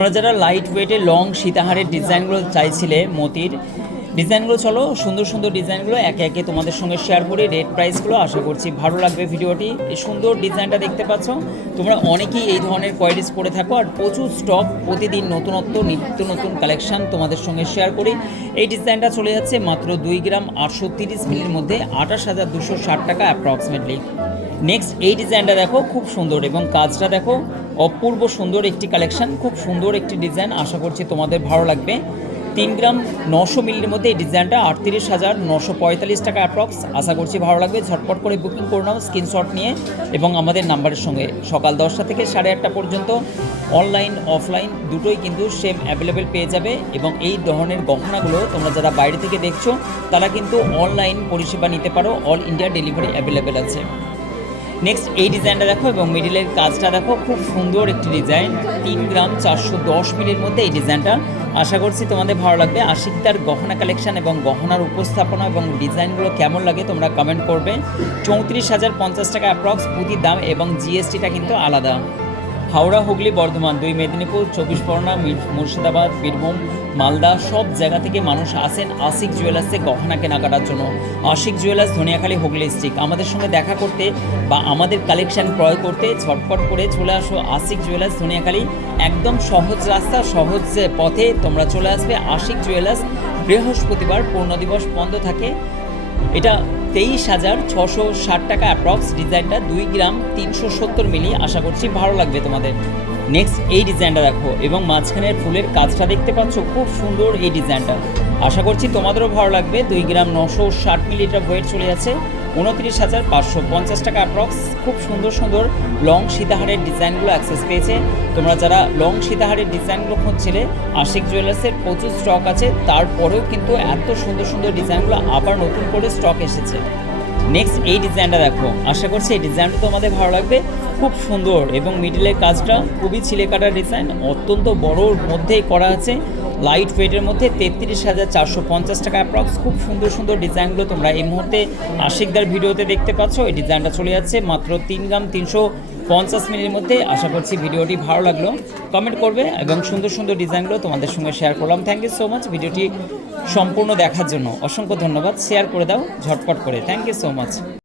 তোমরা যারা light ওয়েটে long সীতাহারের ডিজাইনগুলো চাইছিলে মতির ডিজাইনগুলো, চলো সুন্দর সুন্দর ডিজাইনগুলো একে একে তোমাদের সঙ্গে শেয়ার করি। রেট প্রাইসগুলো আশা করছি ভালো লাগবে ভিডিওটি। এই সুন্দর ডিজাইনটা দেখতে পাচ্ছ, তোমরা অনেকেই এই ধরনের কোয়ারিজ করে থাকো, আর প্রচুর স্টক, প্রতিদিন নতুনত্ব নিত্য নতুন কালেকশান তোমাদের সঙ্গে শেয়ার করি। এই ডিজাইনটা চলে যাচ্ছে মাত্র 2 গ্রাম 830 মিলির মধ্যে 28,260 টাকা অ্যাপ্রক্সিমেটলি। নেক্সট এই ডিজাইনটা দেখো, খুব সুন্দর এবং কাজটা দেখো অপূর্ব সুন্দর একটি কালেকশান, খুব সুন্দর একটি ডিজাইন, আশা করছি তোমাদের ভালো লাগবে। 3 গ্রাম 900 মিলির মধ্যে এই ডিজাইনটা 38,945 টাকা অ্যাপ্রক্স, আশা করছি ভালো লাগবে। ঝটপট করে বুকিং করে নাও স্ক্রিনশট নিয়ে এবং আমাদের নাম্বারের সঙ্গে। সকাল 10টা থেকে 8:30 পর্যন্ত অনলাইন অফলাইন দুটোই কিন্তু সেম অ্যাভেলেবেল পেয়ে যাবে। এবং এই ধরনের গহনাগুলো তোমরা যারা বাইরে থেকে দেখছো তারা কিন্তু অনলাইন পরিষেবা নিতে পারো, অল ইন্ডিয়া ডেলিভারি অ্যাভেলেবেল আছে। নেক্সট এই ডিজাইনটা দেখো এবং মিডিলের কাজটা দেখো, খুব সুন্দর একটি ডিজাইন। 3 গ্রাম 410 মিলির মধ্যে এই ডিজাইনটা, আশা করছি তোমাদের ভালো লাগবে। আশিকদার গহনা কালেকশন এবং গহনার উপস্থাপনা এবং ডিজাইনগুলো কেমন লাগে তোমরা কমেন্ট করবে। 34,050 টাকা অ্যাপ্রক্স প্রতি দাম এবং জিএসটিটা কিন্তু আলাদা। হাওড়া, হুগলি, বর্ধমান, 2 মেদিনীপুর, 24 পরগনা, মুর্শিদাবাদ, বীরভূম, মালদা সব জায়গা থেকে মানুষ আসেন আশিক জুয়েলার্সে গহনা কেনাকাটার জন্য। Ashiq jewellers, Dhaniakhali, Hooghly district. আমাদের সঙ্গে দেখা করতে বা আমাদের কালেকশান ক্রয় করতে ঝটপট করে চলে আসো আশিক জুয়েলার্স, ধনিয়াখালী। একদম সহজ রাস্তা, সহজ পথে তোমরা চলে আসবে আশিক জুয়েলার্স। বৃহস্পতিবার পূর্ণ দিবস বন্ধ থাকে। এটা 23,660 টাকা অ্যাপ্রক্স। ডিজাইনটা 2 গ্রাম 370 মিলি, আশা করছি ভালো লাগবে তোমাদের। নেক্সট এই ডিজাইনটা দেখো এবং মাঝখানের ফুলের কাজটা দেখতে পাচ্ছ, খুব সুন্দর এই ডিজাইনটা, আশা করছি তোমাদেরও ভালো লাগবে। 2 গ্রাম 960 মিলিটা ওয়েট চলে যাচ্ছে 29,550 টাকা অ্যাপ্রক্স। খুব সুন্দর সুন্দর লং সীতাহারের ডিজাইনগুলো অ্যাক্সেস পেয়েছে। তোমরা যারা লং সীতাহারের ডিজাইনগুলো খুঁজছিলে, আশিক জুয়েলার্সের প্রচুর স্টক আছে, তারপরেও কিন্তু এত সুন্দর সুন্দর ডিজাইনগুলো আবার নতুন করে স্টক এসেছে। নেক্সট এই ডিজাইনটা দেখো, আশা করছি এই ডিজাইনটা তোমাদের ভালো লাগবে। খুব সুন্দর এবং মিডিলের কাজটা খুবই ছিলে কাটার ডিজাইন, অত্যন্ত বড়োর মধ্যেই করা আছে, লাইট ওয়েটের মধ্যে 33,450 টাকা অ্যাপ্রক্স। খুব সুন্দর সুন্দর ডিজাইনগুলো তোমরা এই মুহূর্তে আশিকদার ভিডিওতে দেখতে পাচ্ছ। এই ডিজাইনটা চলে যাচ্ছে মাত্র 3 গ্রাম 350 মিলির মধ্যে। আশা করছি ভিডিওটি ভালো লাগলো, কমেন্ট করবে এবং সুন্দর সুন্দর ডিজাইনগুলো তোমাদের সঙ্গে শেয়ার করলাম। থ্যাংক ইউ সো মাচ ভিডিওটি সম্পূর্ণ দেখার জন্য, অসংখ্য ধন্যবাদ। শেয়ার করে দাও ঝটপট করে, থ্যাংক ইউ সো মাচ।